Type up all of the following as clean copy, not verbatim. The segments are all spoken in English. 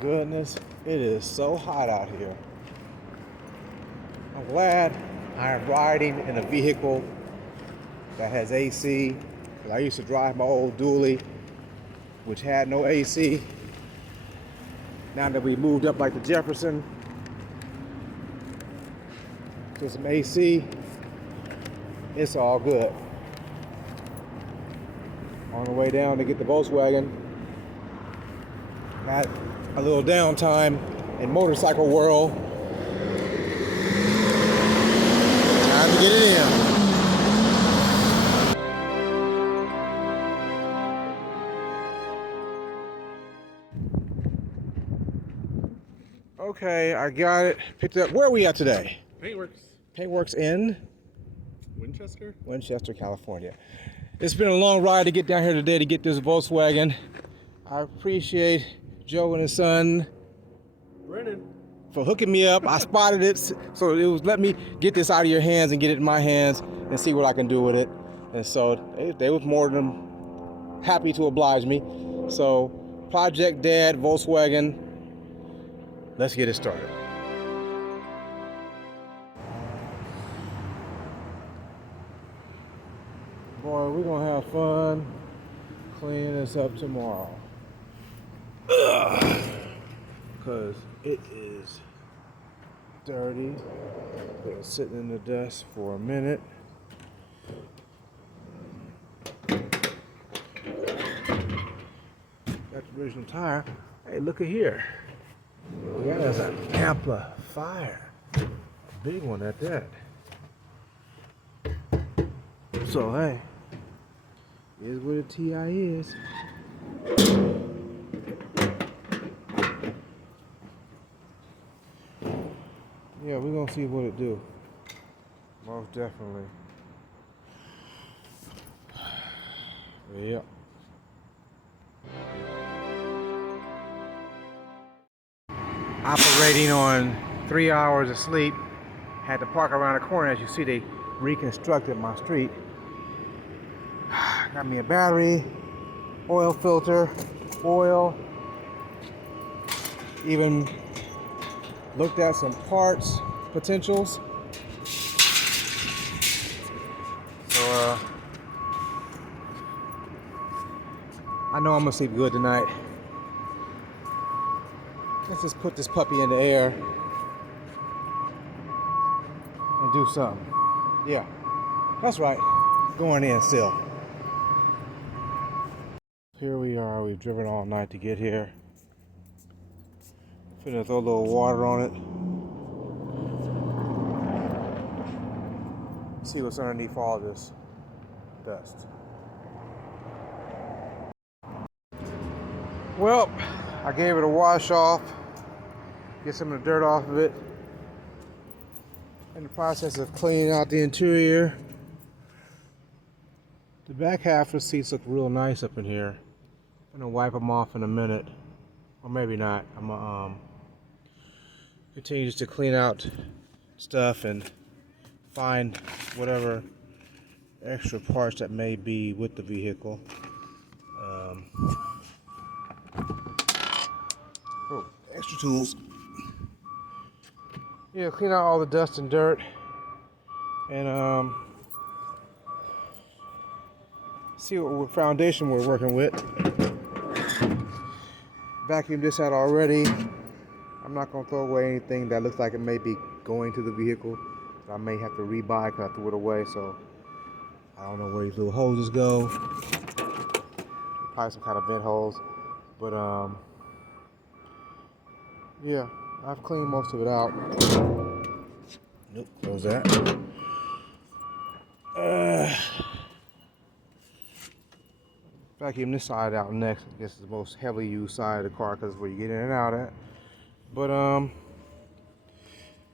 goodness, it is so hot out here. I'm glad I am riding in a vehicle that has AC. I used to drive my old dually, which had no AC. Now that we moved up like the Jefferson to some AC, it's all good. On the way down to get the Volkswagen, got a little downtime in motorcycle world. Time to get it in. Okay, I got it. Picked it up. Where are we at today? Paintworks. Paintworks in Winchester, California. It's been a long ride to get down here today to get this Volkswagen. I appreciate Joe and his son Brennan, for hooking me up. I spotted it, so it was let me get this out of your hands and get it in my hands and see what I can do with it. And so they was more than happy to oblige me. So Project Dad Volkswagen, let's get it started. Boy, we're gonna have fun cleaning this up tomorrow. Because it is dirty. Been sitting in the dust for a minute. Got the original tire. Hey, look at here. That is an amplifier. A big one at that. So hey, here's where the TI is. Yeah, we're gonna see what it do. Most definitely. Yep. Operating on 3 hours of sleep. Had to park around the corner. As you see, they reconstructed my street. Got me a battery, oil filter, oil. Even looked at some parts, potentials. So I know I'm gonna sleep good tonight. Let's just put this puppy in the air and do something. Yeah, that's right. Going in still. Here we are. We've driven all night to get here. Finna throw a little water on it. See what's underneath all this dust. Well, I gave it a wash off. Get some of the dirt off of it. In the process of cleaning out the interior. The back half of the seats look real nice up in here. I'm gonna wipe them off in a minute, or maybe not. I'm gonna continue just to clean out stuff and find whatever extra parts that may be with the vehicle. Extra tools. Yeah, clean out all the dust and dirt, and see what foundation we're working with. Vacuumed this out already. I'm not gonna throw away anything that looks like it may be going to the vehicle. I may have to rebuy because I threw it away, so I don't know where these little hoses go. Probably some kind of vent hose, but yeah, I've cleaned most of it out. Nope, close that. Vacuum this side out next. I guess it's the most heavily used side of the car because it's where you get in and out at. But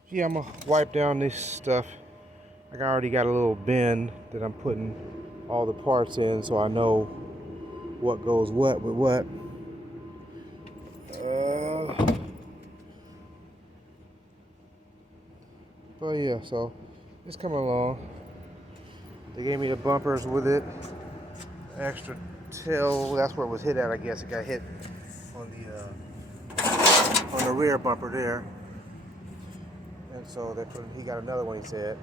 yeah, I'm gonna wipe down this stuff. I already got a little bin that I'm putting all the parts in, so I know what goes what with what. But yeah, so it's coming along. They gave me the bumpers with it. Extra tail, that's where it was hit at, I guess. It got hit on the rear bumper there. And so he got another one, he said.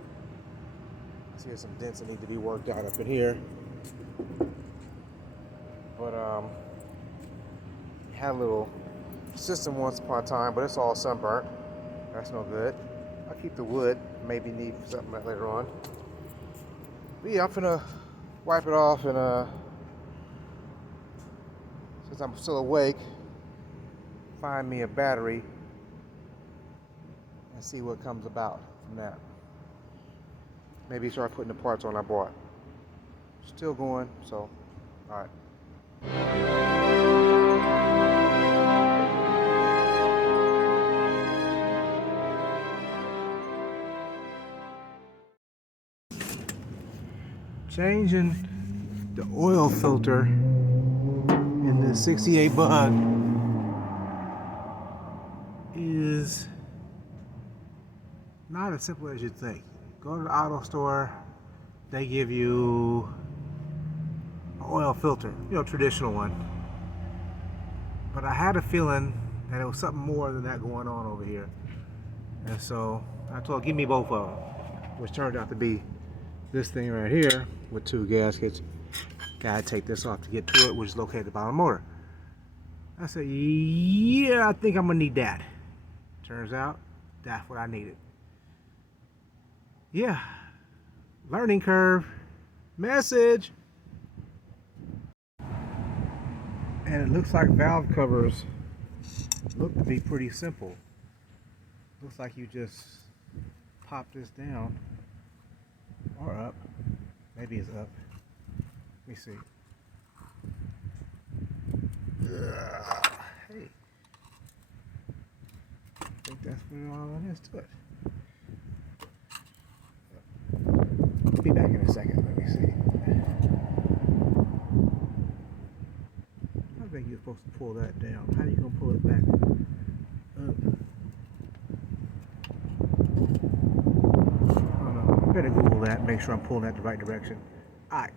I see some dents that need to be worked out up in here. But had a little system once upon a time, but it's all sunburnt. That's no good. I'll keep the wood, maybe need something later on. But yeah, I'm finna wipe it off and since I'm still awake, find me a battery and see what comes about from that. Maybe start putting the parts on I bought. Still going, so, alright. Changing the oil filter in the 68 Bug is not as simple as you'd think. Go to the auto store, they give you an oil filter, traditional one. But I had a feeling that there was something more than that going on over here. And so I told, give me both of them, which turned out to be this thing right here with 2 gaskets. Gotta take this off to get to it, which is located at the bottom of the motor. I said, yeah, I think I'm gonna need that. Turns out, that's what I needed. Yeah, learning curve, message. And it looks like valve covers look to be pretty simple. Looks like you just pop this down or up. Maybe it's up. Let me see. Hey. I think that's what all it is to it. I'll be back in a second. Let me see. I think you're supposed to pull that down. How are you going to pull it back up? I don't know. I better Google that, make sure I'm pulling that the right direction. Alright.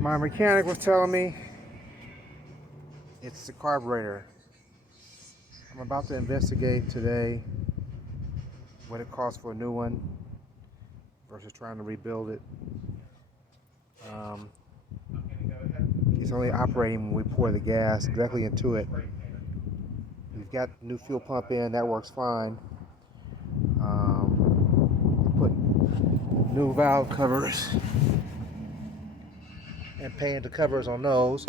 My mechanic was telling me it's the carburetor. I'm about to investigate today what it costs for a new one versus trying to rebuild it. It's only operating when we pour the gas directly into it. We've got new fuel pump in, that works fine. Put new valve covers and painted the covers on those.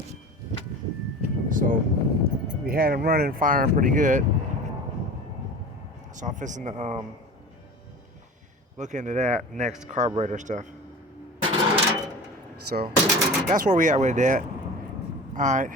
So we had them running, firing pretty good. So I'm fixing to look into that next, carburetor stuff. So that's where we at with that. All right.